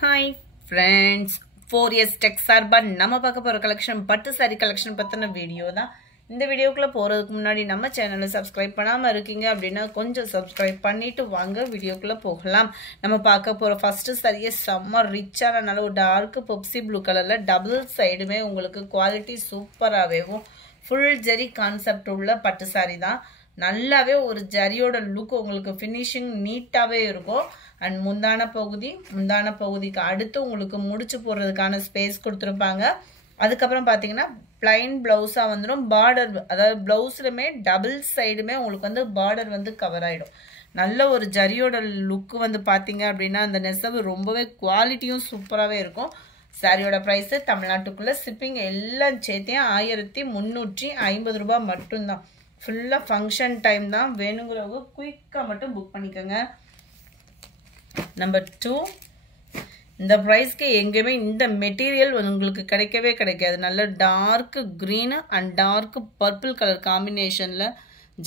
Hi friends, 4S Tech சார்பா நம்ம பார்க்க போற கலெக்ஷன் பட்டு saree கலெக்ஷன் பத்தின வீடியோ தான். இந்த வீடியோக்குள்ள போறதுக்கு முன்னாடி நம்ம சேனலை சப்ஸ்கிரைப் பண்ணாம இருக்கீங்க அப்படினா கொஞ்சம் சப்ஸ்கிரைப் பண்ணிட்டு வாங்க வீடியோக்குள்ள போகலாம். நம்ம பார்க்க போற ஃபர்ஸ்ட் saree செம்ம ரிச்சான நல்ல ஒரு டார்க் பெப்சி ப்ளூ கலர்ல டபுள் சைடுமே உங்களுக்கு குவாலிட்டி சூப்பராவேவும் ஃபுல் ஜரி கான்செப்ட் உள்ள பட்டு saree தான். நல்லாவே ஒரு ஜரியோட லுக் உங்களுக்கு ஃபினிஷிங் நீட்டாவே இருக்கும். அண்ட் முந்தான பகுதிக்கு அடுத்து உங்களுக்கு முடிச்சு போடுறதுக்கான ஸ்பேஸ் கொடுத்துருப்பாங்க. அதுக்கப்புறம் பார்த்தீங்கன்னா பிளைன் பிளவுஸா வந்துடும். பார்டர் அதாவது பிளவுஸ்லுமே டபுள் சைடுமே உங்களுக்கு வந்து பார்டர் வந்து கவர் ஆயிடும். நல்ல ஒரு ஜரியோட லுக் வந்து பார்த்தீங்க அப்படின்னா அந்த நெசவு ரொம்பவே குவாலிட்டியும் சூப்பராகவே இருக்கும். சாரியோட ப்ரைஸ் தமிழ்நாட்டுக்குள்ள ஷிப்பிங் எல்லாம் சேர்த்தையும் 1350 ரூபாய் மட்டும்தான். ஃபுல்லாக ஃபங்க்ஷன் டைம் தான். வேணுங்கிறவங்க குயிக்காக மட்டும் புக் பண்ணிக்கோங்க. நம்பர் 2, இந்த ப்ரைஸ்க்கு எங்கேயுமே இந்த மெட்டீரியல் உங்களுக்கு கிடைக்கவே கிடைக்காது. நல்ல dark green and dark purple colour காம்பினேஷனில்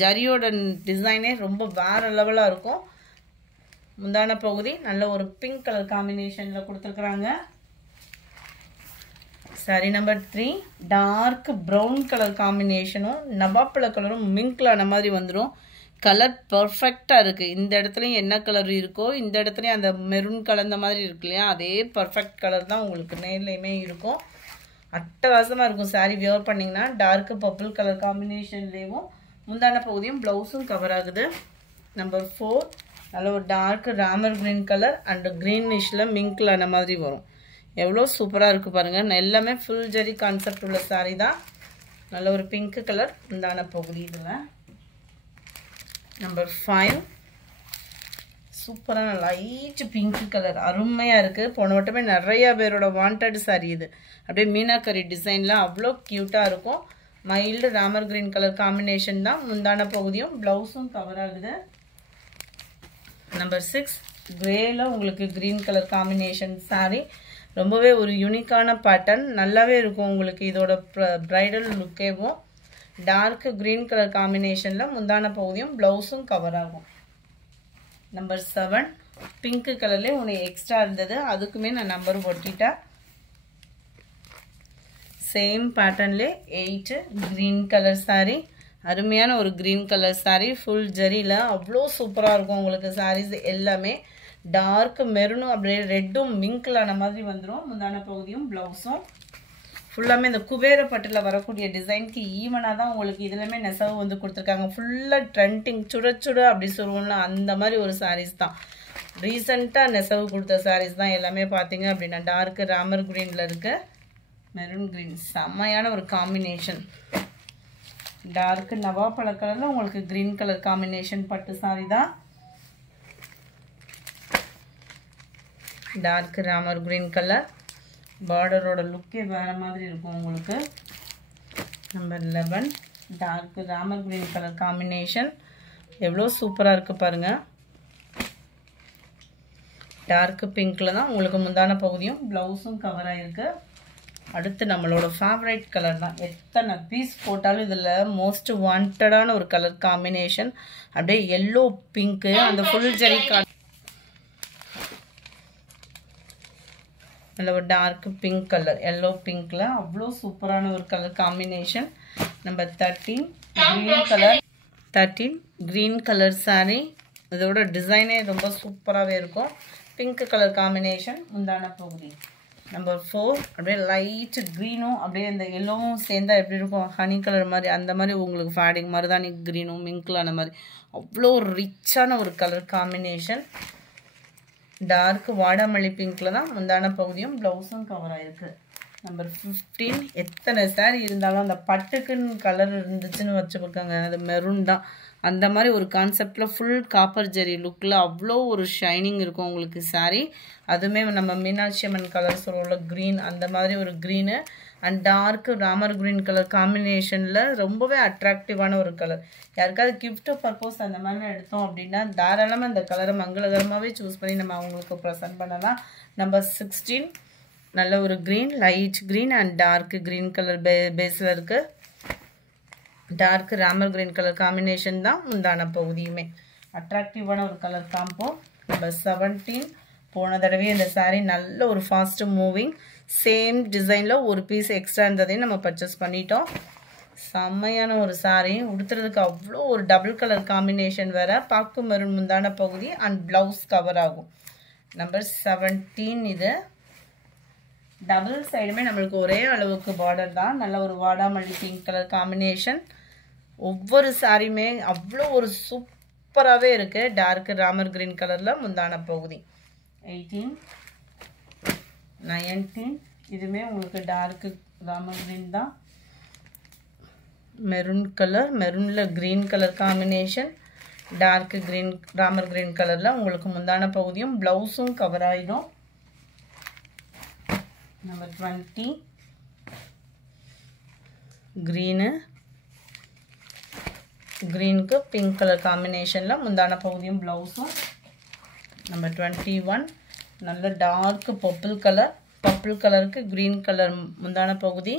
ஜரியோட டிசைனே ரொம்ப வேறு லெவலாக இருக்கும். முந்தான பகுதி நல்ல ஒரு பிங்க் கலர் காம்பினேஷனில் கொடுத்துருக்குறாங்க. Sari number 3, dark brown colour காம்பினேஷனும் நவாப்பழ கலரும் மிங்க்லான மாதிரி வந்துடும். கலர் பர்ஃபெக்டாக இருக்குது. இந்த இடத்துலையும் என்ன கலர் இருக்கோ இந்த இடத்துலையும் அந்த மெரூன் கலந்த மாதிரி இருக்கு இல்லையா, அதே பர்ஃபெக்ட் கலர் தான் உங்களுக்கு நேர்லையுமே இருக்கும். அட்டகாசமாக இருக்கும். சாரீ வியர் பண்ணிங்கன்னா டார்க் பர்பிள் கலர் காம்பினேஷன்லேயும் முந்தான பகுதியும் ப்ளவுஸும் கவர் ஆகுது. நம்பர் 4, நல்ல ஒரு dark Ramar green colour and க்ரீனிஷில் மிங்க்லான மாதிரி வரும். எவ்வளோ சூப்பராக இருக்குது பாருங்கள். எல்லாமே ஃபுல் ஜரி கான்செப்ட் உள்ள சாரீ தான். நல்ல ஒரு பிங்க் கலர் முந்தான பகுதி. இதில் நம்பர் 5, சூப்பரான லைட் பிங்க் கலர் அருமையாக இருக்குது. போன வட்டமே நிறையா பேரோட வாண்டட் சாரீ இது. அப்படியே மீனாக்கரி டிசைனில் அவ்வளோ க்யூட்டாக இருக்கும். Mild Ramar green colour combination தான். முந்தான பகுதியும் ப்ளவுஸும் கவர் ஆகுது. நம்பர் 6, கிரேல உங்களுக்கு க்ரீன் கலர் காம்பினேஷன் சாரீ. ரொம்பவே ஒரு யூனிக்கான பேட்டர்ன் நல்லாவே இருக்கும். உங்களுக்கு இதோட ப்ரைடல் லுக்கேவும் டார்க் க்ரீன் கலர் காம்பினேஷனில் முந்தான பகுதியும் ப்ளவுஸும் கவர் ஆகும். நம்பர் 7, பிங்க் கலர்லேயே ஒன்று எக்ஸ்ட்ரா இருந்தது, அதுக்குமே நான் நம்பர் ஒட்டிட்டேன். சேம் பேட்டர்ன்லேயே 8, க்ரீன் கலர் சாரீ. அருமையான ஒரு க்ரீன் கலர் சாரீ ஃபுல் ஜரியில் அவ்வளோ சூப்பராக இருக்கும். உங்களுக்கு சாரீஸ் எல்லாமே டார்க் மெரூனும் அப்படியே ரெட்டும் மிங்க்லான மாதிரி வந்துடும். முந்தான பகுதியும் ப்ளவுஸும் ஃபுல்லாமே இந்த குபேர பட்டில் வரக்கூடிய டிசைனுக்கு ஈவனாக தான் உங்களுக்கு இதுலையுமே நெசவு வந்து கொடுத்துருக்காங்க. ஃபுல்லாக ட்ரெண்டிங் சுட அப்படி சொல்லுவோம்ல அந்த மாதிரி ஒரு சாரீஸ் தான். ரீசெண்டாக நெசவு கொடுத்த சாரீஸ் தான் எல்லாமே பார்த்தீங்க அப்படின்னா. டார்க் ராமர் க்ரீனில் இருக்க மெரூன் க்ரீன் செம்மையான ஒரு காம்பினேஷன். டார்க் நவாப்பழ கலரில் உங்களுக்கு க்ரீன் கலர் காம்பினேஷன் பட்டு சாரீ தான். டார்க் ராமர் க்ரீன் கலர் பார்டரோட லுக்கே வேறு மாதிரி இருக்கும் உங்களுக்கு. Number 11, dark Ramar green colour combination எவ்வளோ சூப்பராக இருக்குது பாருங்கள். டார்க் பிங்க்கில் தான் உங்களுக்கு முந்தான பகுதியும் ப்ளவுஸும் கவர் ஆகிருக்கு. அடுத்து நம்மளோட ஃபேவரட் கலர் தான். எத்தனை பீஸ் போட்டாலும் இதில் மோஸ்ட் வாண்டடான ஒரு கலர் காம்பினேஷன். அப்படியே எல்லோ பிங்க்கு அந்த ஃபுல் ஜரி நல்ல ஒரு டார்க் பிங்க் கலர் எல்லோ பிங்க்கில் அவ்வளோ சூப்பரான ஒரு colour combination. Number 13, green colour sari. இதோட டிசைனே ரொம்ப சூப்பராகவே இருக்கும். பிங்க் கலர் காம்பினேஷன் முந்தான பகுதி. நம்பர் 4, அப்படியே லைட் க்ரீனும் அப்படியே இந்த எல்லோவும் சேர்ந்தா எப்படி இருக்கும், ஹனி கலர் மாதிரி அந்த மாதிரி உங்களுக்கு ஃபேடிங் மருதாணி க்ரீனும் மிங்க்லான மாதிரி அவ்வளோ ரிச்சான ஒரு கலர் காம்பினேஷன். டார்க் வாடாமல்லி பிங்க்கில் தான் முந்தான பகுதியும் ப்ளவுஸும் கவர் ஆகிருக்கு. நம்பர் 15, எத்தனை சாரீ இருந்தாலும் அந்த பட்டுக்குன்னு கலர் இருந்துச்சுன்னு வச்சுருக்காங்க, அது மெரூன் தான். அந்த மாதிரி ஒரு கான்செப்டில் ஃபுல் காப்பர் ஜெரி லுக்கில் அவ்வளோ ஒரு ஷைனிங் இருக்கும் உங்களுக்கு சாரீ. அதுவுமே நம்ம மீனாட்சி அம்மன் கலர் சொல்லுவோம்ல க்ரீன், அந்த மாதிரி ஒரு green and dark Ramar green colour காம்பினேஷனில் ரொம்பவே அட்ராக்டிவான ஒரு கலர். யாருக்காவது கிஃப்ட் பர்பஸ் அந்த மாதிரி எடுத்தோம் அப்படின்னா தாராளமாக அந்த கலரை மங்களகரமாகவே சூஸ் பண்ணி நம்ம அவங்களுக்கு ப்ரெசென்ட் பண்ணலாம். நம்பர் 16, நல்ல ஒரு green, light green and dark green colour பேஸில் இருக்குது. Dark Ramar green colour combination தான் முந்தான பகுதியுமே. அட்ராக்டிவான ஒரு கலர் காம்போ. நம்பர் 17, போன தடவை இந்த saree நல்ல ஒரு ஃபாஸ்ட் மூவிங் சேம் டிசைன்ல ஒரு பீஸ் எக்ஸ்ட்ரா இருந்ததையும் நம்ம பர்ச்சேஸ் பண்ணிட்டோம். செம்மையான ஒரு saree உடுத்துறதுக்கு அவ்வளோ ஒரு டபுள் கலர் காம்பினேஷன் வேற. பாக்கு மெரூன் முந்தான பகுதி அண்ட் பிளவுஸ் கவர் ஆகும். நம்பர் 17 இது. டபுள் சைடுமே நம்மளுக்கு ஒரே அளவுக்கு பார்டர் தான். நல்ல ஒரு வாடாமல்லி பிங்க் கலர் காம்பினேஷன். ஒவ்வொரு சாரியுமே அவ்வளோ ஒரு சூப்பராகவே இருக்கு. டார்க் ராமர் கிரீன் கலர்ல முந்தான பகுதி. 18 19 இதுமே உங்களுக்கு டார்க் ராமர் கிரீன் தான். மெரூன் கலர், மெரூன்ல green colour combination, dark green Ramar green கலர்ல உங்களுக்கு முந்தான பகுதியும் பிளவுஸும் கவர் ஆயிடும். நம்பர் 20 கிரீனு, கிரீனுக்கு பிங்க் கலர் காம்பினேஷன்ல முந்தான பகுதியும் பிளவுஸும். நம்பர் 21 நல்ல டார்க் பர்பிள் கலர், பர்பிள் கலருக்கு கிரீன் கலர் முந்தான பகுதி.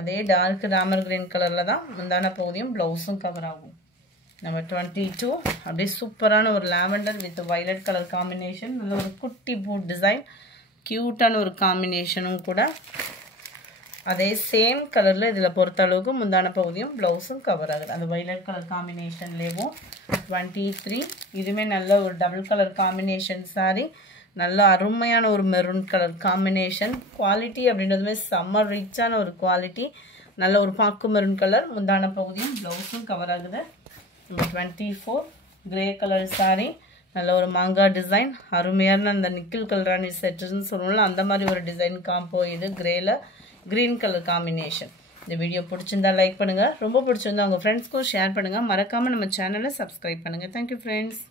அதே டார்க் ராமர் கிரீன் கலர்ல தான் முந்தான பகுதியும் பிளவுஸும் கவர் ஆகும். நம்பர் 22 அப்படியே சூப்பரான ஒரு lavender with violet colour combination. நல்ல ஒரு குட்டி பூட் டிசைன், கியூட்டான ஒரு காம்பினேஷனும் கூட. அதே சேம் கலர்ல இதுல பொறுத்த அளவுக்கு முந்தான பகுதியும் பிளவுஸும் கவர் ஆகுது. அந்த வயலட் கலர் காம்பினேஷன்லேயும். 23 இதுவுமே நல்ல ஒரு டபுள் கலர் காம்பினேஷன் saree. நல்ல அருமையான ஒரு மெரூன் கலர் காம்பினேஷன். குவாலிட்டி அப்படின்றதுமே செம்ம ரிச்சான ஒரு குவாலிட்டி. நல்ல ஒரு பாக்கு மெரூன் கலர் முந்தான பகுதியும் பிளவுஸும் கவர் ஆகுது. 24 கிரே கலர் saree. நல்ல ஒரு மாங்காய் டிசைன், அருமையான அந்த நிக்கில் கலரானி செட்டுன்னு சொல்லுவோம்ல அந்த மாதிரி ஒரு டிசைன் காம்போ இது. கிரேல கிரீன் கலர் காம்பினேஷன். இந்த வீடியோ பிடிச்சிருந்தா லைக் பண்ணுங்க, ரொம்ப பிடிச்சிருந்தா உங்க ஃப்ரெண்ட்ஸ்க்கும் ஷேர் பண்ணுங்க. மறக்காம நம்ம சேனலை சப்ஸ்கிரைப் பண்ணுங்க. Thank you friends.